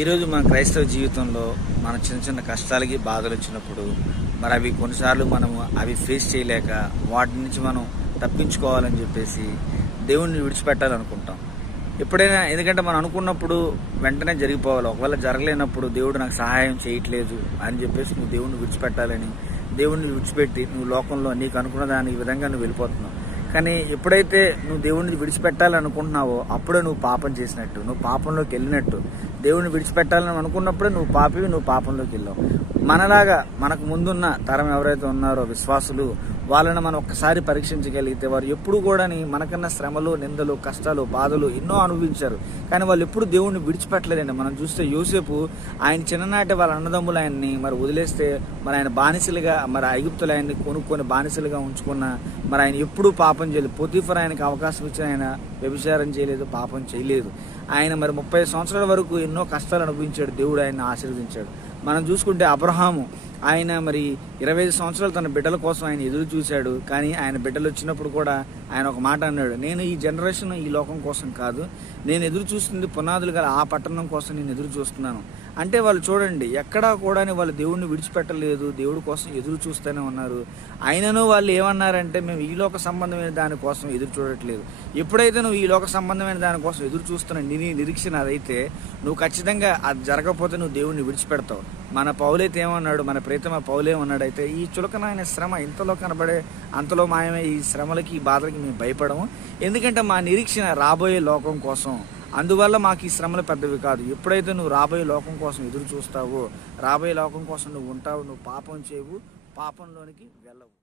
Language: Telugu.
ఈరోజు మన క్రైస్తవ జీవితంలో మన చిన్న చిన్న కష్టాలకి బాధలు వచ్చినప్పుడు మరి అవి కొన్నిసార్లు మనము అవి ఫేస్ చేయలేక వాటి నుంచి మనం తప్పించుకోవాలని చెప్పేసి దేవుణ్ణి విడిచిపెట్టాలనుకుంటాం. ఎప్పుడైనా ఎందుకంటే మనం అనుకున్నప్పుడు వెంటనే జరిగిపోవాలి. ఒకవేళ జరగలేనప్పుడు దేవుడు నాకు సహాయం చేయట్లేదు అని చెప్పేసి నువ్వు దేవుణ్ణి విడిచిపెట్టాలని దేవుణ్ణి విడిచిపెట్టి నువ్వు లోకంలో నీకు అనుకున్న దాని విధంగా నువ్వు వెళ్ళిపోతున్నావు. కానీ ఎప్పుడైతే నువ్వు దేవుడిని విడిచిపెట్టాలనుకుంటున్నావో అప్పుడే నువ్వు పాపం చేసినట్టు, నువ్వు పాపంలోకి వెళ్ళినట్టు. దేవుడిని విడిచిపెట్టాలని అనుకున్నప్పుడే నువ్వు పాపివి, నువ్వు పాపంలోకి వెళ్ళావు. మనలాగా మనకు ముందున్న తరం ఎవరైతే ఉన్నారో విశ్వాసులు, వాళ్ళని మనం ఒక్కసారి పరీక్షించగలిగితే వారు ఎప్పుడు కూడా మనకన్నా శ్రమలు, నిందలు, కష్టాలు, బాధలు ఎన్నో అనుభవించారు. కానీ వాళ్ళు ఎప్పుడు దేవుడిని విడిచిపెట్టలేదండి. మనం చూస్తే యోసేపు ఆయన చిన్ననాటి వాళ్ళ అన్నదమ్ములు ఆయన్ని మరి వదిలేస్తే మరి ఆయన బానిసలుగా మరి ఐగుప్తులు ఆయన్ని కొనుక్కొని బానిసలుగా ఉంచుకున్న మరి ఆయన ఎప్పుడూ పాపం చేయలేదు. పొతీఫర్ ఆయనకి అవకాశం ఇచ్చి ఆయన వ్యభిచారం చేయలేదు, పాపం చేయలేదు. ఆయన మరి 30 సంవత్సరాల వరకు ఎన్నో కష్టాలు అనుభవించాడు. దేవుడు ఆయన్ని ఆశీర్వదించాడు. మనం చూసుకుంటే అబ్రహాము ఆయన మరి 25 సంవత్సరాలు తన బిడ్డల కోసం ఆయన ఎదురు చూశాడు. కానీ ఆయన బిడ్డలు వచ్చినప్పుడు కూడా ఆయన ఒక మాట అన్నాడు, నేను ఈ జనరేషన్ ఈ లోకం కోసం కాదు, నేను ఎదురు చూస్తుంది పునాదులు గల ఆ పట్టణం కోసం నేను ఎదురు చూస్తున్నాను. అంటే వాళ్ళు చూడండి, ఎక్కడా కూడా వాళ్ళు దేవుడిని విడిచిపెట్టలేదు, దేవుడి కోసం ఎదురు చూస్తూనే ఉన్నారు. అయినను వాళ్ళు ఏమన్నారంటే మేము ఈ లోక సంబంధమైన దానికోసం ఎదురు చూడట్లేదు. ఎప్పుడైతే నువ్వు ఈ లోక సంబంధమైన దానికోసం ఎదురు చూస్తున్న నీ నిరీక్షణ అదైతే నువ్వు ఖచ్చితంగా అది జరగకపోతే నువ్వు దేవుడిని విడిచిపెడతావు. మన పౌలైతే ఏమన్నాడు, మన ప్రీతమ పౌలేమన్నాడైతే ఈ చులకనైన శ్రమ ఇంతలో కనబడే అంతలో మాయమే ఈ శ్రమలకి ఈ బాధలకి మేము భయపడము. ఎందుకంటే మా నిరీక్షణ రాబోయే లోకం కోసం. అందువల్ల మాకు ఈ శ్రమలు పెద్దవి కాదు. ఎప్పుడైతే నువ్వు రాబోయే లోకం కోసం ఎదురు చూస్తావో, రాబోయే లోకం కోసం నువ్వు ఉంటావు, నువ్వు పాపం చేయవు, పాపంలోనికి వెళ్ళవు.